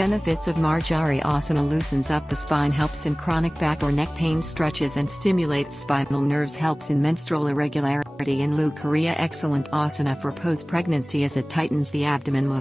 Benefits of Marjariasana: loosens up the spine, helps in chronic back or neck pain, stretches and stimulates spinal nerves, helps in menstrual irregularity and leucorrhea. Excellent asana for post-pregnancy as it tightens the abdomen muscles.